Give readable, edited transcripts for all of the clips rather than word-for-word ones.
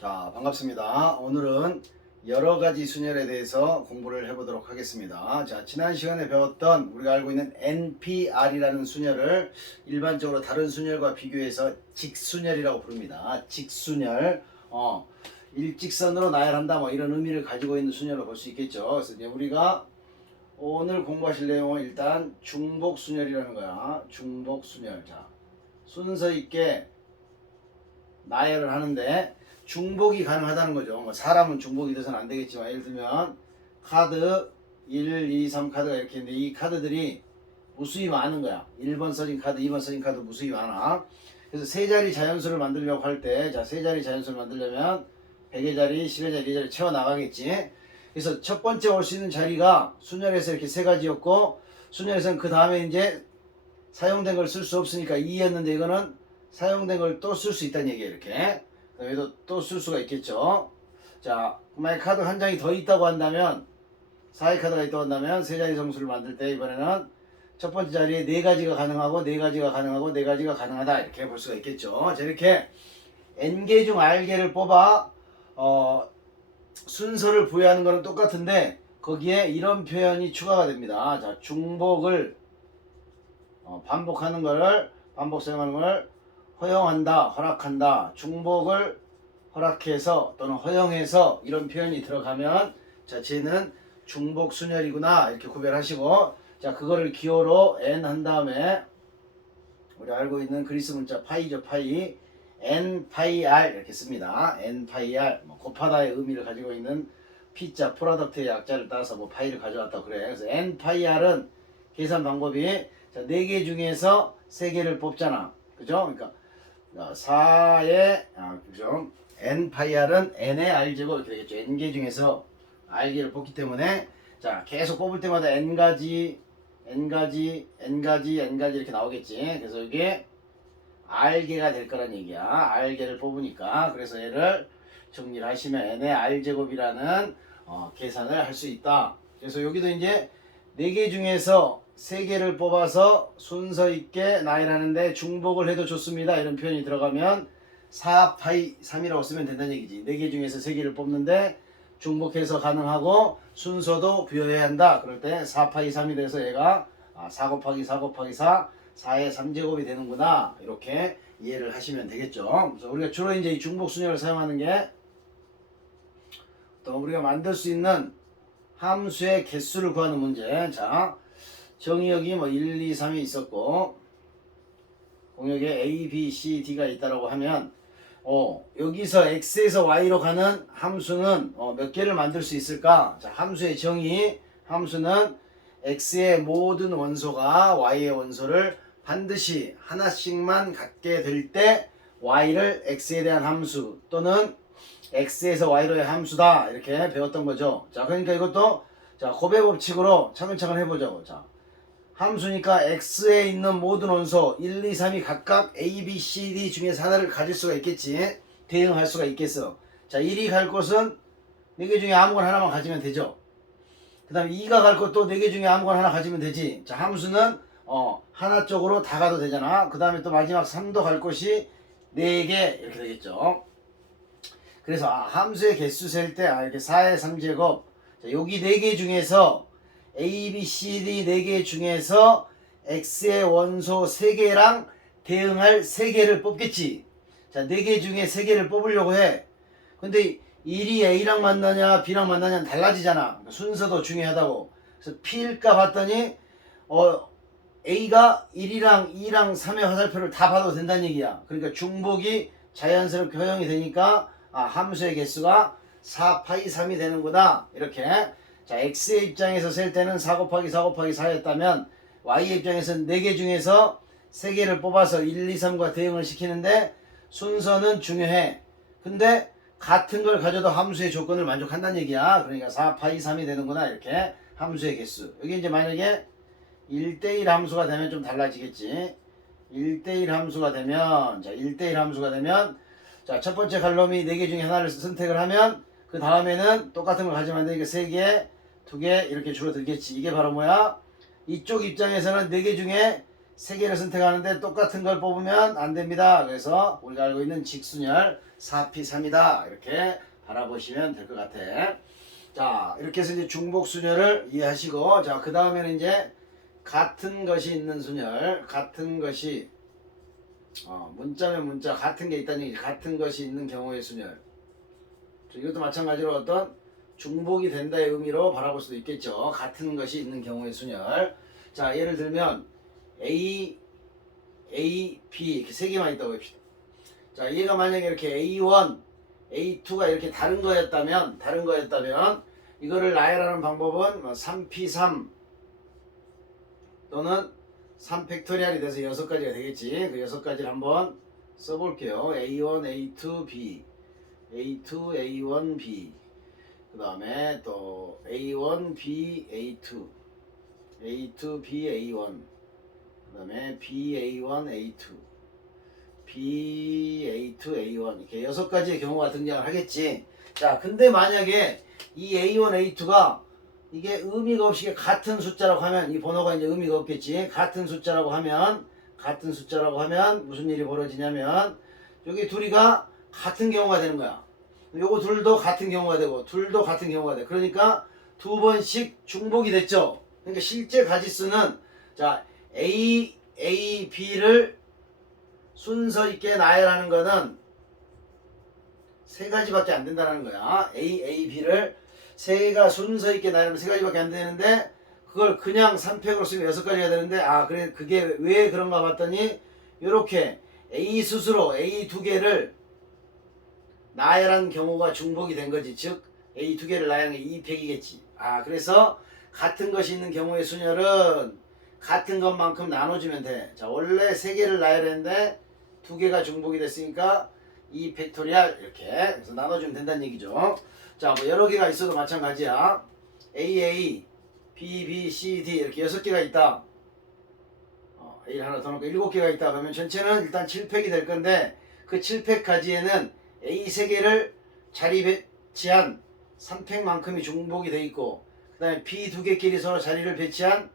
자, 반갑습니다. 오늘은 여러 가지 순열에 대해서 공부를 해보도록 하겠습니다. 자, 지난 시간에 배웠던 우리가 알고 있는 NPR이라는 순열을 일반적으로 다른 순열과 비교해서 직순열이라고 부릅니다. 직순열, 일직선으로 나열한다 뭐 이런 의미를 가지고 있는 순열로 볼 수 있겠죠. 그래서 이제 우리가 오늘 공부하실 내용은 일단 중복순열이라는 거야. 중복순열. 자, 순서 있게 나열을 하는데 중복이 가능하다는 거죠. 뭐 사람은 중복이 돼서는 안 되겠지만, 예를 들면 카드 1, 2, 3 카드가 이렇게 있는데 이 카드들이 무수히 많은 거야. 1번 써진 카드, 2번 써진 카드 무수히 많아. 그래서 세 자리 자연수를 만들려고 할 때, 자, 세 자리 자연수를 만들려면 100의 자리, 10의 자리, 2의 자리 채워 나가겠지. 그래서 첫 번째 올 수 있는 자리가 순열에서 이렇게 세 가지였고, 순열에서는 그 다음에 이제 사용된 걸 쓸 수 없으니까 2였는데 이거는 사용된 걸 또 쓸 수 있다는 얘기예요. 이렇게 여기도 또 쓸 수가 있겠죠. 자, 만약 카드 한 장이 더 있다고 한다면, 4의 카드가 있다고 한다면 세 자리 정수를 만들 때 이번에는 첫 번째 자리에 네 가지가 가능하고 네 가지가 가능하고 네 가지가 가능하다 이렇게 볼 수가 있겠죠. 자, 이렇게 N개 중 R개를 뽑아 순서를 부여하는 거는 똑같은데 거기에 이런 표현이 추가가 됩니다. 자, 중복을 반복 사용하는 걸 허용한다, 허락한다, 중복을 허락해서 또는 허용해서 이런 표현이 들어가면, 자, 쟤는 중복 순열이구나 이렇게 구별하시고, 자, 그거를 기호로 n 한 다음에 우리 알고 있는 그리스 문자 파이죠. 파이 n 파이 r 이렇게 씁니다. n 파이 r 뭐 곱하다의 의미를 가지고 있는 p자 프로덕트의 약자를 따서 뭐 파이를 가져왔다 그래. 그래서 n 파이 r은 계산 방법이, 자, 4개 중에서 3개를 뽑잖아. 그죠? 그러니까 4의 그죠? n 파이 r은 n의 r제곱 이렇게 되겠죠. n개 중에서 r개를 뽑기 때문에, 자, 계속 뽑을 때마다 n가지 이렇게 나오겠지. 그래서 이게 r개가 될 거란 얘기야. r개를 뽑으니까. 그래서 얘를 정리를 하시면 n의 r제곱이라는 계산을 할 수 있다. 그래서 여기도 이제 4개 중에서 3개를 뽑아서 순서 있게 나열하는데 중복을 해도 좋습니다. 이런 표현이 들어가면 4 파이 3이라고 쓰면 된다는 얘기지. 4개 중에서 3개를 뽑는데 중복해서 가능하고 순서도 부여해야 한다. 그럴 때 4 파이 3이 돼서 얘가 4 곱하기 4 곱하기 4, 4의 3제곱이 되는구나. 이렇게 이해를 하시면 되겠죠. 그래서 우리가 주로 이제 이 중복 순열을 사용하는 게, 또 우리가 만들 수 있는 함수의 개수를 구하는 문제. 자, 정의역이 뭐 1, 2, 3이 있었고 공역에 A, B, C, D가 있다라고 하면 여기서 X에서 Y로 가는 함수는 몇 개를 만들 수 있을까? 자, 함수의 정의, 함수는 X의 모든 원소가 Y의 원소를 반드시 하나씩만 갖게 될 때 Y를 X에 대한 함수 또는 X에서 Y로의 함수다 이렇게 배웠던 거죠. 자, 그러니까 이것도, 자, 곱의 법칙으로 차근차근 해보자고. 자, 함수니까 X에 있는 모든 원소 1, 2, 3이 각각 A, B, C, D 중에서 하나를 가질 수가 있겠지. 대응할 수가 있겠어. 자, 1이 갈 곳은 4개 중에 아무거나 하나만 가지면 되죠. 그 다음에 2가 갈 곳도 4개 중에 아무거나 하나 가지면 되지. 자, 함수는 하나 쪽으로 다 가도 되잖아. 그 다음에 또 마지막 3도 갈 곳이 4개 이렇게 되겠죠. 그래서 함수의 개수 셀 때 이렇게 4의 3제곱, 자, 여기 4개 중에서 A, B, C, D 4개 중에서 X의 원소 3개랑 대응할 3개를 뽑겠지. 자, 4개 중에 3개를 뽑으려고 해. 근데 1이 A랑 만나냐 B랑 만나냐는 달라지잖아. 순서도 중요하다고. 그래서 P일까 봤더니 A가 1이랑 2랑 3의 화살표를 다 봐도 된다는 얘기야. 그러니까 중복이 자연스럽게 허용이 되니까 함수의 개수가 4 파이 3이 되는구나. 이렇게. 자, X의 입장에서 셀 때는 4 곱하기 4 곱하기 4였다면 Y의 입장에서는 4개 중에서 3개를 뽑아서 1, 2, 3과 대응을 시키는데 순서는 중요해. 근데 같은 걸 가져도 함수의 조건을 만족한다는 얘기야. 그러니까 4 파이 3이 되는구나. 이렇게 함수의 개수. 여기 이제 만약에 1대1 함수가 되면 좀 달라지겠지. 1대1 함수가 되면, 자, 1대1 함수가 되면, 자, 첫 번째 칼럼이 4개 중에 하나를 선택을 하면 그 다음에는 똑같은 걸 가지면 안 되니까 3개, 2개 이렇게 줄어들겠지. 이게 바로 뭐야? 이쪽 입장에서는 4개 중에 세 개를 선택하는데 똑같은 걸 뽑으면 안 됩니다. 그래서 우리가 알고 있는 직순열 4P3이다. 이렇게 바라보시면 될 것 같아. 자, 이렇게 해서 이제 중복순열을 이해하시고, 자, 그 다음에는 이제 같은 것이 있는 순열, 같은 것이, 문자면 문자, 같은 게 있다는 얘기, 같은 것이 있는 경우의 순열. 이것도 마찬가지로 어떤 중복이 된다의 의미로 바라볼 수도 있겠죠. 같은 것이 있는 경우의 순열. 자, 예를 들면, A, B 이렇게 세 개만 있다고 합시다. 자, 얘가 만약에 이렇게 A1, A2가 이렇게 다른 거였다면 이거를 나열하는 방법은 3P3 또는 3팩토리얼이 돼서 6가지가 되겠지. 그 6가지를 한번 써볼게요. A1, A2, B, A2, A1, B, 그 다음에 또 A1, B, A2, A2, B, A1, 그 다음에 BA1, A2, BA2, A1 이렇게 6가지의 경우가 등장을 하겠지. 자, 근데 만약에 이 A1, A2가 이게 의미가 없이 같은 숫자라고 하면 이 번호가 이제 의미가 없겠지. 같은 숫자라고 하면 무슨 일이 벌어지냐면 여기 둘이가 같은 경우가 되는 거야. 요거 둘도 같은 경우가 되고 둘도 같은 경우가 돼. 그러니까 두 번씩 중복이 됐죠. 그러니까 실제 가지수는 자 A, B를 순서 있게 나열하는 거는 세 가지밖에 안 된다는 거야. A, B를 세가 순서 있게 나열하면 세 가지밖에 안 되는데 그걸 그냥 3팩으로 쓰면 6가지가 되는데 그래 그게 왜 그런가 봤더니 요렇게 A 스스로 A 두 개를 나열한 경우가 중복이 된 거지. 즉 A 두 개를 나열한 게 2팩이겠지. 그래서 같은 것이 있는 경우의 순열은 같은 것만큼 나눠주면 돼. 자, 원래 3개를 나열했는데 2개가 중복이 됐으니까 2팩토리얼 이렇게 그래서 나눠주면 된다는 얘기죠. 자, 뭐 여러 개가 있어도 마찬가지야. AA, B, B, C, D 이렇게 6개가 있다. A를 하나 더 넣고 7개가 있다. 그러면 전체는 일단 7팩이 될 건데 그 7팩까지에는 A 3개를 자리 배치한 3팩만큼이 중복이 돼 있고 그 다음에 B 2개끼리 서로 자리를 배치한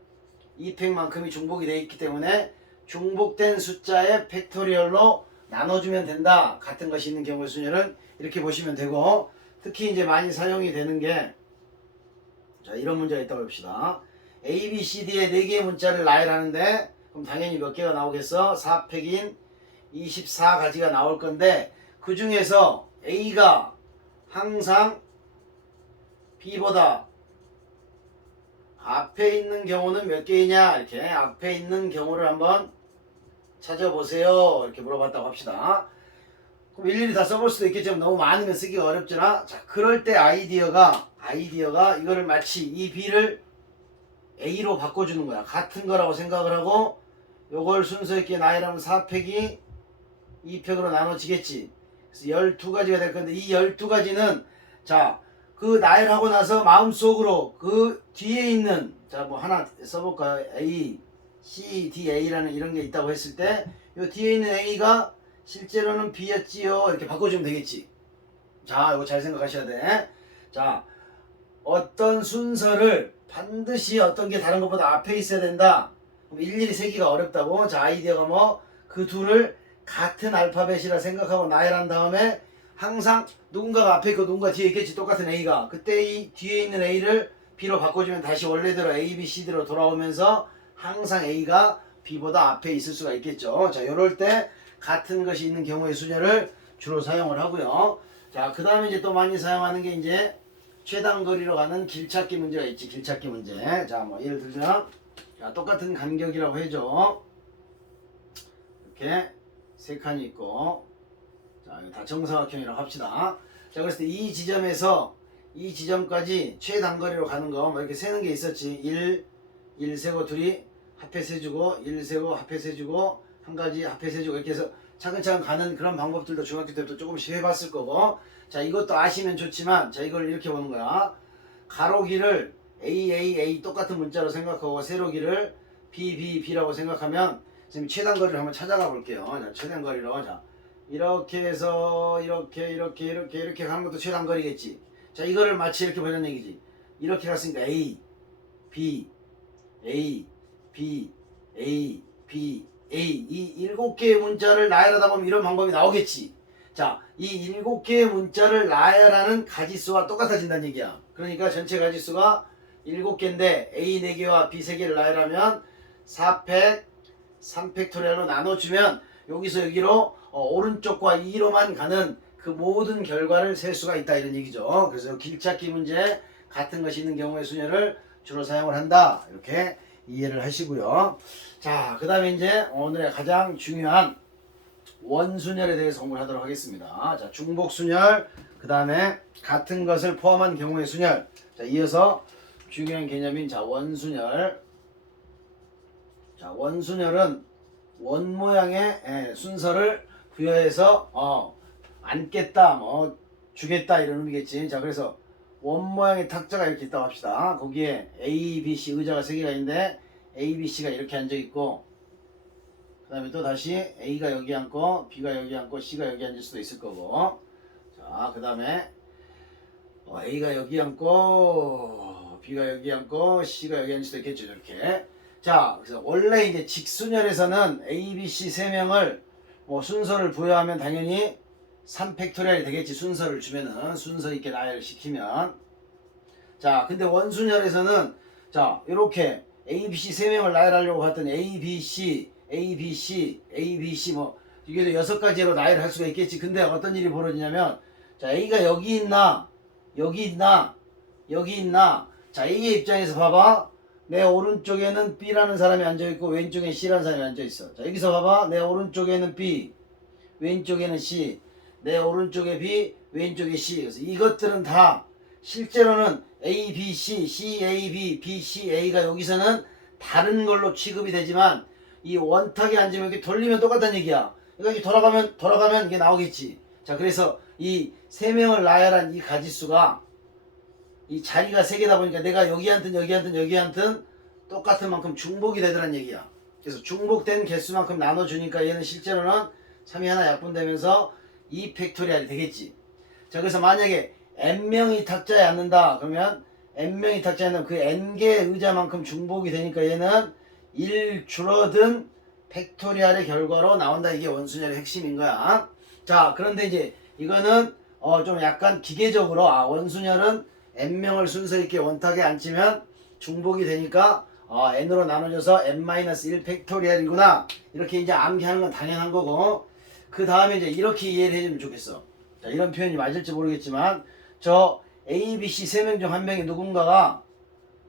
2팩만큼이 중복이 되어 있기 때문에 중복된 숫자의 팩토리얼로 나눠주면 된다. 같은 것이 있는 경우의 순열은 이렇게 보시면 되고 특히 이제 많이 사용이 되는 게 자, 이런 문제가 있다고 봅시다. A, B, C, D의 4개의 문자를 나열하는데 그럼 당연히 몇 개가 나오겠어? 4팩인 24가지가 나올 건데 그 중에서 A가 항상 B보다 앞에 있는 경우는 몇 개이냐 이렇게 앞에 있는 경우를 한번 찾아보세요 이렇게 물어봤다고 합시다. 그럼 일일이 다 써볼 수도 있겠지만 너무 많으면 쓰기가 어렵잖아. 자, 그럴 때 아이디어가 이거를 마치 이 B를 A로 바꿔주는 거야. 같은 거라고 생각을 하고 요걸 순서 있게 나열하면 4팩이 2팩으로 나눠지겠지. 그래서 12가지가 될 건데 이 12가지는 자, 그 나열하고 나서 마음속으로 그 뒤에 있는 자, 뭐 하나 써볼까요? A, C, D, A라는 이런 게 있다고 했을 때 요 뒤에 있는 A가 실제로는 B였지요. 이렇게 바꿔주면 되겠지. 자, 이거 잘 생각하셔야 돼. 자, 어떤 순서를 반드시 어떤 게 다른 것보다 앞에 있어야 된다. 그럼 일일이 세기가 어렵다고. 자, 아이디어가 뭐 그 둘을 같은 알파벳이라 생각하고 나열한 다음에 항상 누군가가 앞에 있고 누군가 뒤에 있겠지. 똑같은 A가. 그때 이 뒤에 있는 A를 B로 바꿔주면 다시 원래대로 A, B, C, D로 돌아오면서 항상 A가 B보다 앞에 있을 수가 있겠죠. 자, 요럴 때 같은 것이 있는 경우의 순열을 주로 사용을 하고요. 자, 그 다음에 이제 또 많이 사용하는 게 이제 최단거리로 가는 길찾기 문제가 있지. 길찾기 문제. 자, 뭐 예를 들면 자, 똑같은 간격이라고 해줘. 이렇게 세 칸이 있고 자, 이거 다 정사각형이라고 합시다. 자, 그랬을 때 이 지점에서 이 지점까지 최단거리로 가는 거 뭐 이렇게 세는 게 있었지. 1 세고 둘이 합해서 해주고 1 세고 합해서 해주고 한 가지 합해서 해주고 이렇게 해서 차근차근 가는 그런 방법들도 중학교 때부터 조금씩 해봤을 거고 자, 이것도 아시면 좋지만 자, 이걸 이렇게 보는 거야. 가로기를 A 똑같은 문자로 생각하고 세로기를 B라고 생각하면 지금 최단거리를 한번 찾아가 볼게요. 자, 최단거리로 자, 이렇게 해서 이렇게 가는 것도 최단거리겠지. 자, 이거를 마치 이렇게 보자는 얘기지. 이렇게 갔으니까 A, B, A, B, A, B, A 이 7개의 문자를 나열하다 보면 이런 방법이 나오겠지. 자, 이 7개의 문자를 나열하는 가지수와 똑같아진다는 얘기야. 그러니까 전체 가지수가 7개인데 A 4개와 B 3개를 나열하면 4팩 3팩토리얼로 나눠주면 여기서 여기로 오른쪽과 2로만 가는 그 모든 결과를 셀 수가 있다 이런 얘기죠. 그래서 길찾기 문제 같은 것이 있는 경우의 수녀를 주로 사용을 한다. 이렇게 이해를 하시고요. 자, 그 다음에 이제 오늘의 가장 중요한 원순열에 대해서 공부를 하도록 하겠습니다. 자, 중복순열, 그 다음에 같은 것을 포함한 경우의 순열. 자, 이어서 중요한 개념인 자, 원순열. 자, 원순열은 원모양의 순서를 부여해서 앉겠다, 뭐 주겠다 이런 의미겠지. 자, 그래서 원모양의 탁자가 이렇게 있다고 합시다. 거기에 A, B, C 의자가 3개가 있는데 A, B, C가 이렇게 앉아 있고, 그 다음에 또 다시 A가 여기 앉고 B가 여기 앉고 C가 여기 앉을 수도 있을 거고. 자, 그 다음에 A가 여기 앉고 B가 여기 앉고 C가 여기 앉을 수도 있겠죠. 이렇게. 자, 그래서 원래 이제 직순열에서는 A, B, C 3명을 뭐 순서를 부여하면 당연히 3팩토리얼이 되겠지. 순서를 주면은 순서 있게 나열을 시키면. 자, 근데 원순열에서는 자, 이렇게 A, B, C 3명을 나열하려고 봤더니 A, B, C, A, B, C, A, B, C 뭐 이게 6가지로 나열을 할 수가 있겠지. 근데 어떤 일이 벌어지냐면 자, A가 여기 있나 여기 있나 여기 있나. 자, A의 입장에서 봐봐. 내 오른쪽에는 B라는 사람이 앉아있고 왼쪽에 C라는 사람이 앉아있어. 자, 여기서 봐봐. 내 오른쪽에는 B, 왼쪽에는 C, 내 오른쪽에 B, 왼쪽에 C. 그래서 이것들은 다 실제로는 A, B, C, C, A, B, B, C, A가 여기서는 다른 걸로 취급이 되지만 이 원탁에 앉으면 이렇게 돌리면 똑같다는 얘기야. 그러니까 돌아가면 이게 나오겠지. 자, 그래서 이 3명을 나열한 이 가지수가 이 자리가 3개다 보니까 내가 여기 앉든 여기 앉든 여기 앉든 똑같은 만큼 중복이 되더란 얘기야. 그래서 중복된 개수만큼 나눠주니까 얘는 실제로는 3이 하나 약분되면서 2팩토리얼이 되겠지. 자, 그래서 만약에 n명이 탁자에 앉는다 그러면 n명이 탁자에 앉으면 그 n개의 의자만큼 중복이 되니까 얘는 1 줄어든 팩토리얼의 결과로 나온다. 이게 원순열의 핵심인 거야. 자, 그런데 이제 이거는 좀 약간 기계적으로 원순열은 n명을 순서 있게 원탁에 앉히면 중복이 되니까 n으로 나눠져서 n-1 팩토리얼이구나. 이렇게 이제 암기하는 건 당연한 거고, 그 다음에 이제 이렇게 이해를 해주면 좋겠어. 자, 이런 표현이 맞을지 모르겠지만 저 A, B, C 3명 중 한 명이 누군가가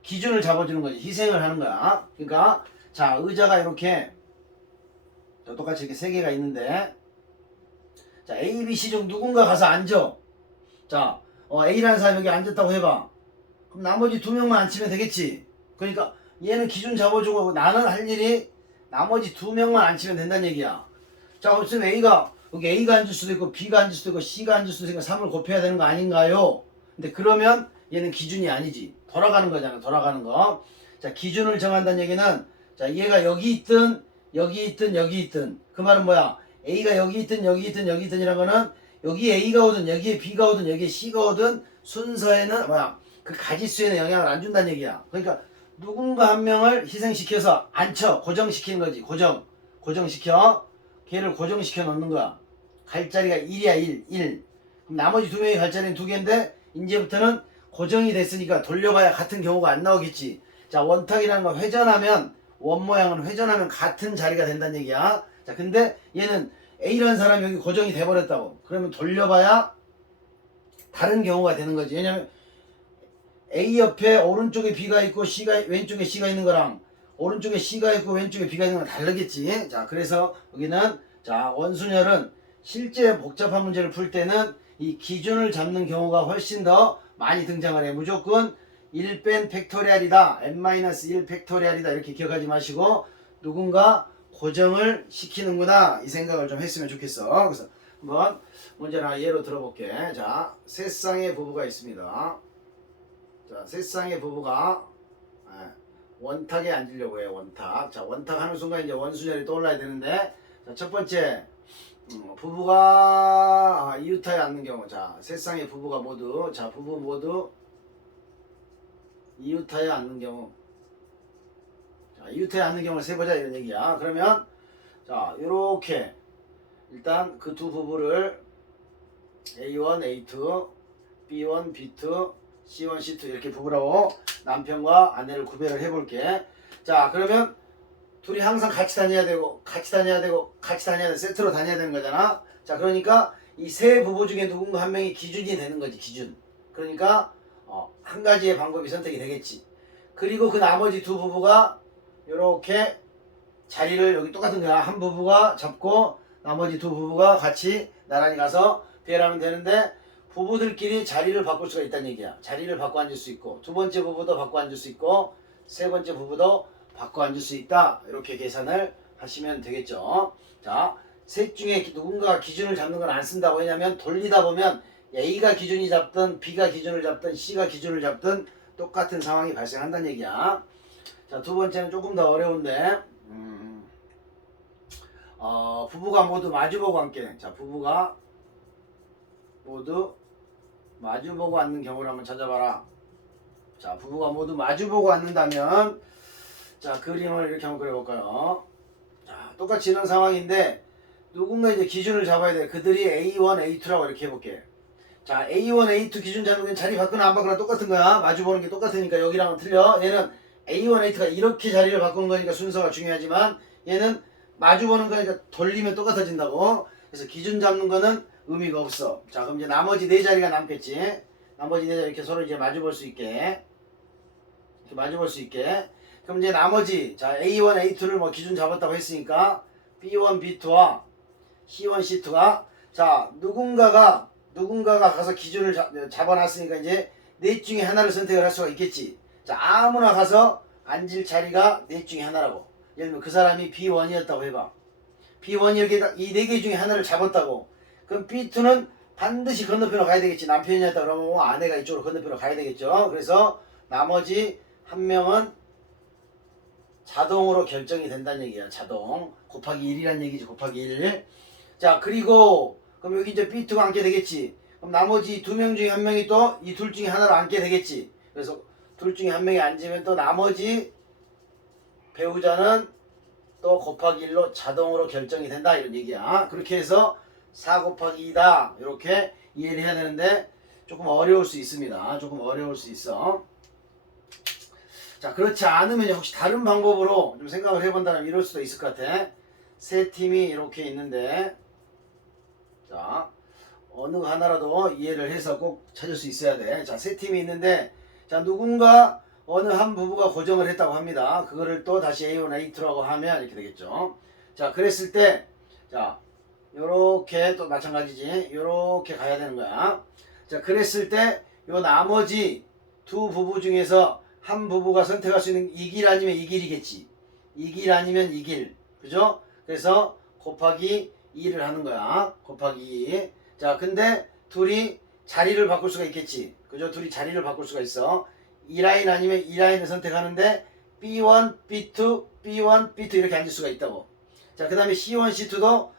기준을 잡아주는 거지. 희생을 하는 거야. 그러니까 자, 의자가 이렇게 똑같이 이렇게 3개가 있는데 자, A, B, C 중 누군가 가서 앉아. 자, A라는 사람이 여기 앉았다고 해봐. 그럼 나머지 2명만 앉히면 되겠지. 그러니까 얘는 기준 잡아주고 나는 할 일이 나머지 2명만 앉히면 된다는 얘기야. 자, 없으면 여기 A가 앉을 수도 있고 B가 앉을 수도 있고 C가 앉을 수도 있고 3을 곱해야 되는 거 아닌가요? 근데 그러면 얘는 기준이 아니지. 돌아가는 거잖아. 돌아가는 거. 자, 기준을 정한다는 얘기는 자, 얘가 여기 있든 여기 있든 여기 있든 그 말은 뭐야? A가 여기 있든 여기 있든 여기 있든 이란 거는 여기에 A가 오든 여기에 B가 오든 여기에 C가 오든 순서에는 그 가지수에는 영향을 안 준다는 얘기야. 그러니까 누군가 한 명을 희생시켜서 앉혀 고정시키는 거지. 고정시켜. 걔를 고정시켜 놓는 거야. 갈 자리가 1이야. 1. 그럼 나머지 2명이 갈 자리는 2개인데 이제부터는 고정이 됐으니까 돌려봐야 같은 경우가 안 나오겠지. 자, 원탁이라는 건 회전하면 원 모양은 회전하면 같은 자리가 된다는 얘기야. 자, 근데 얘는 A라는 사람이 여기 고정이 돼버렸다고. 그러면 돌려봐야 다른 경우가 되는 거지. 왜냐면 A 옆에 오른쪽에 B가 있고 왼쪽에 C가 있는 거랑 오른쪽에 C가 있고 왼쪽에 B가 있는 거랑 다르겠지. 자, 그래서 여기는 자, 원순열은 실제 복잡한 문제를 풀 때는 이 기준을 잡는 경우가 훨씬 더 많이 등장을 해. 무조건 1 뺀 팩토리얼이다. n-1 팩토리얼이다. 이렇게 기억하지 마시고 누군가 고정을 시키는구나. 이 생각을 좀 했으면 좋겠어. 그래서 한번 문제를 하나 예로 들어볼게. 자, 세 쌍의 부부가 있습니다. 자, 세 쌍의 부부가 원탁에 앉으려고 해요. 원탁. 자, 원탁 하는 순간 이제 원순열이 떠올라야 되는데, 자, 첫 번째 부부가 이웃하에 앉는 경우. 자, 세 쌍의 부부가 모두 부부 모두 이웃하에 앉는 경우. 자, 이웃에 앉는 경우를 세보자 이런 얘기야. 그러면 자 요렇게 일단 그 두 부부를 A1, A2, B1, B2, C1, C2 이렇게 부부라고 남편과 아내를 구별을 해볼게. 자 그러면 둘이 항상 같이 다녀야 되고 같이 다녀야 되고 같이 다녀야 돼. 세트로 다녀야 되는 거잖아. 자 그러니까 이 세 부부 중에 누군가 한 명이 기준이 되는 거지. 기준. 그러니까 한 가지의 방법이 선택이 되겠지. 그리고 그 나머지 두 부부가 이렇게 자리를 여기 똑같은 거야. 한 부부가 잡고 나머지 두 부부가 같이 나란히 가서 대화하면 되는데 부부들끼리 자리를 바꿀 수가 있다는 얘기야. 자리를 바꿔 앉을 수 있고 두 번째 부부도 바꿔 앉을 수 있고 세 번째 부부도 바꿔 앉을 수 있다. 이렇게 계산을 하시면 되겠죠. 자, 셋 중에 누군가가 기준을 잡는 건 안 쓴다고. 왜냐면 돌리다 보면 A가 기준이 잡든 B가 기준을 잡든 C가 기준을 잡든 똑같은 상황이 발생한다는 얘기야. 자, 두 번째는 조금 더 어려운데 부부가 모두 마주보고 앉게. 자, 부부가 모두 마주보고 앉는 경우를 한번 찾아봐라. 자, 부부가 모두 마주보고 앉는다면 자, 그림을 이렇게 한번 그려볼까요? 자, 똑같이 이런 상황인데 누군가 이제 기준을 잡아야 돼. 그들이 A1, A2라고 이렇게 해볼게. 자, A1, A2 기준 잡는 건 자리 바꾸나 안 바꾸나 똑같은 거야. 마주보는 게 똑같으니까 여기랑은 틀려. 얘는 A1, A2가 이렇게 자리를 바꾸는 거니까 순서가 중요하지만 얘는 마주보는 거니까 돌리면 똑같아진다고. 그래서 기준 잡는 거는 의미가 없어. 자, 그럼 이제 나머지 네 자리가 남겠지. 나머지 네 자리 이렇게 서로 이제 마주볼 수 있게. 이렇게 마주볼 수 있게. 그럼 이제 나머지 자 A1, A2를 뭐 기준 잡았다고 했으니까 B1, B2와 C1, C2가 자 누군가가 가서 기준을 잡아놨으니까 이제 넷 중에 하나를 선택을 할 수가 있겠지. 자 아무나 가서 앉을 자리가 넷 중에 하나라고. 예를 들면 그 사람이 B1이었다고 해봐. B1이 이렇게 이 네 개 중에 하나를 잡았다고. 그럼 B2는 반드시 건너편으로 가야 되겠지. 남편이었다 그러면 아내가 이쪽으로 건너편으로 가야 되겠죠. 그래서 나머지 한 명은 자동으로 결정이 된다는 얘기야. 자동 곱하기 1이란 얘기지. 곱하기 1. 자 그리고 그럼 여기 이제 B2가 앉게 되겠지. 그럼 나머지 두 명 중에 한 명이 또 이 둘 중에 하나로 앉게 되겠지. 그래서 둘 중에 한 명이 앉으면 또 나머지 배우자는 또 곱하기 1로 자동으로 결정이 된다 이런 얘기야. 그렇게 해서 4 곱하기 2다 이렇게 이해를 해야 되는데 조금 어려울 수 있습니다. 조금 어려울 수 있어. 자 그렇지 않으면 혹시 다른 방법으로 좀 생각을 해본다면 이럴 수도 있을 것 같아. 세 팀이 이렇게 있는데 자 어느 하나라도 이해를 해서 꼭 찾을 수 있어야 돼. 자 세 팀이 있는데 자 누군가 어느 한 부부가 고정을 했다고 합니다. 그거를 또 다시 A1, A2라고 하면 이렇게 되겠죠. 자 그랬을 때 자 요렇게 또 마찬가지지. 요렇게 가야 되는 거야. 자 그랬을 때 요 나머지 두 부부 중에서 한 부부가 선택할 수 있는 이 길 아니면 이 길이겠지. 이 길 아니면 이 길. 그죠? 그래서 곱하기 2를 하는 거야. 곱하기 2. 자, 근데 둘이 자리를 바꿀 수가 있겠지. 그죠? 둘이 자리를 바꿀 수가 있어. 이 라인 아니면 이 라인을 선택하는데 B1, B2, B1, B2 이렇게 앉을 수가 있다고. 자, 그 다음에 C1, C2도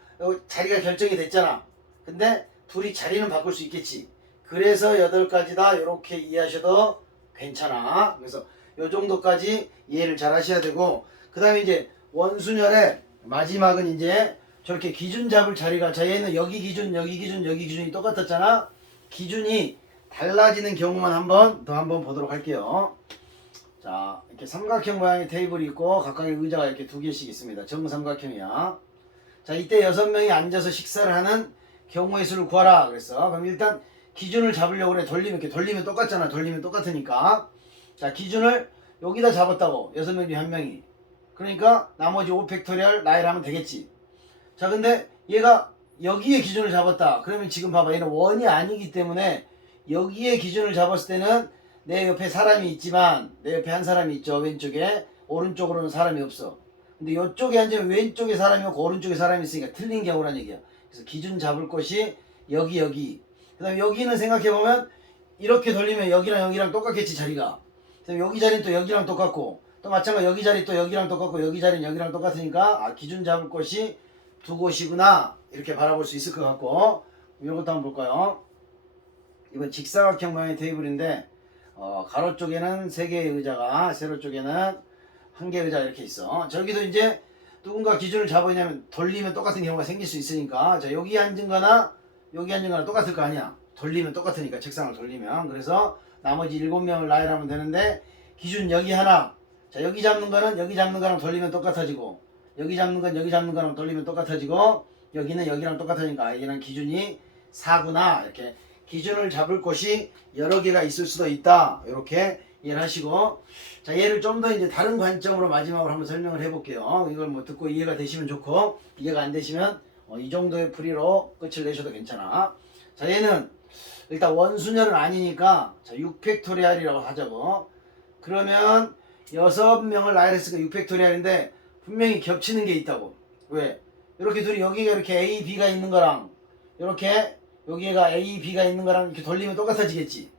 자리가 결정이 됐잖아. 근데 둘이 자리는 바꿀 수 있겠지. 그래서 8가지다 이렇게 이해하셔도 괜찮아. 그래서 요 정도까지 이해를 잘 하셔야 되고 그 다음에 이제 원순열의 마지막은 이제 저렇게 기준 잡을 자리가 자 얘는 여기 기준 여기 기준 여기 기준이 똑같았잖아. 기준이 달라지는 경우만 한번 보도록 할게요. 자 이렇게 삼각형 모양의 테이블이 있고 각각의 의자가 이렇게 2개씩 있습니다. 정삼각형이야. 자 이때 6명이 앉아서 식사를 하는 경우의 수를 구하라 그랬어. 그럼 일단 기준을 잡으려고 그래. 이렇게 돌리면 똑같잖아. 돌리면 똑같으니까. 자, 기준을 여기다 잡았다고. 6명 중에 한 명이. 그러니까 나머지 5팩토리얼 나열 하면 되겠지. 자, 근데 얘가 여기에 기준을 잡았다. 그러면 지금 봐봐. 얘는 원이 아니기 때문에 여기에 기준을 잡았을 때는 내 옆에 사람이 있지만 내 옆에 한 사람이 있죠. 왼쪽에. 오른쪽으로는 사람이 없어. 근데 이쪽에 앉으면 왼쪽에 사람이 없고 오른쪽에 사람이 있으니까 틀린 경우란 얘기야. 그래서 기준 잡을 곳이 여기. 그 다음에 여기는 생각해보면 이렇게 돌리면 여기랑 똑같겠지 자리가. 그래서 여기 자리는 또 여기랑 똑같고 또 마찬가지로 여기 자리 또 여기랑 똑같고 여기 자리는 여기랑 똑같으니까 기준 잡을 곳이 2곳이구나 이렇게 바라볼 수 있을 것 같고 이것도 한번 볼까요. 이건 직사각형 모양의 테이블인데 가로 쪽에는 3개의 의자가 세로 쪽에는 한 개 의자 이렇게 있어. 저기도 이제 누군가 기준을 잡으냐면 돌리면 똑같은 경우가 생길 수 있으니까 자 여기 앉은 거나 여기 앉은 거나 똑같을 거 아니야. 돌리면 똑같으니까 책상을 돌리면. 그래서 나머지 7명을 나열하면 되는데 기준 여기 하나. 자 여기 잡는 거는 여기 잡는 거랑 돌리면 똑같아지고 여기 잡는 건 여기 잡는 거랑 돌리면 똑같아지고 여기는 여기랑 똑같으니까 얘는 기준이 4구나. 이렇게 기준을 잡을 곳이 여러 개가 있을 수도 있다. 이렇게 이해를 하시고 자 얘를 좀 더 이제 다른 관점으로 마지막으로 한번 설명을 해볼게요. 이걸 뭐 듣고 이해가 되시면 좋고 이해가 안 되시면 이 정도의 풀이로 끝을 내셔도 괜찮아. 자 얘는 일단 원수열은 아니니까 자 6팩토리얼이라고 하자고. 그러면 6명을 나열했으니까 6팩토리얼인데 분명히 겹치는 게 있다고. 왜? 이렇게 둘이 여기가 이렇게 A, B가 있는 거랑 이렇게 여기가 A, B가 있는 거랑 이렇게 돌리면 똑같아지겠지.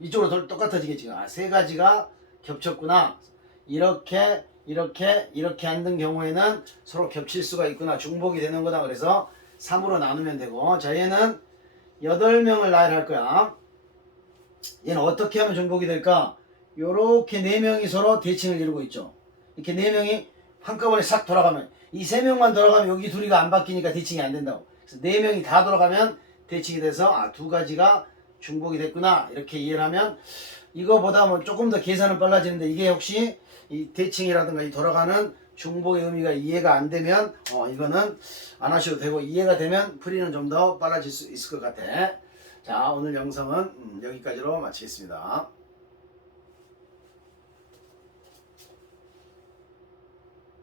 이쪽으로 똑같아지겠지. 아, 세 가지가 겹쳤구나. 이렇게 이렇게 앉은 경우에는 서로 겹칠 수가 있구나. 중복이 되는 거다. 그래서 3으로 나누면 되고 자 얘는 8명을 나열할 거야. 얘는 어떻게 하면 중복이 될까? 요렇게 4명이 서로 대칭을 이루고 있죠. 이렇게 4명이 한꺼번에 싹 돌아가면 이 3명만 돌아가면 여기 둘이가 안 바뀌니까 대칭이 안 된다고. 그래서 4명이 다 돌아가면 대칭이 돼서 아, 두 가지가 중복이 됐구나. 이렇게 이해를 하면 이거보다 뭐 조금 더 계산은 빨라지는데 이게 혹시 이 대칭이라든가 이 돌아가는 중복의 의미가 이해가 안 되면 이거는 안 하셔도 되고 이해가 되면 풀이는 좀 더 빨라질 수 있을 것 같아. 자 오늘 영상은 여기까지로 마치겠습니다.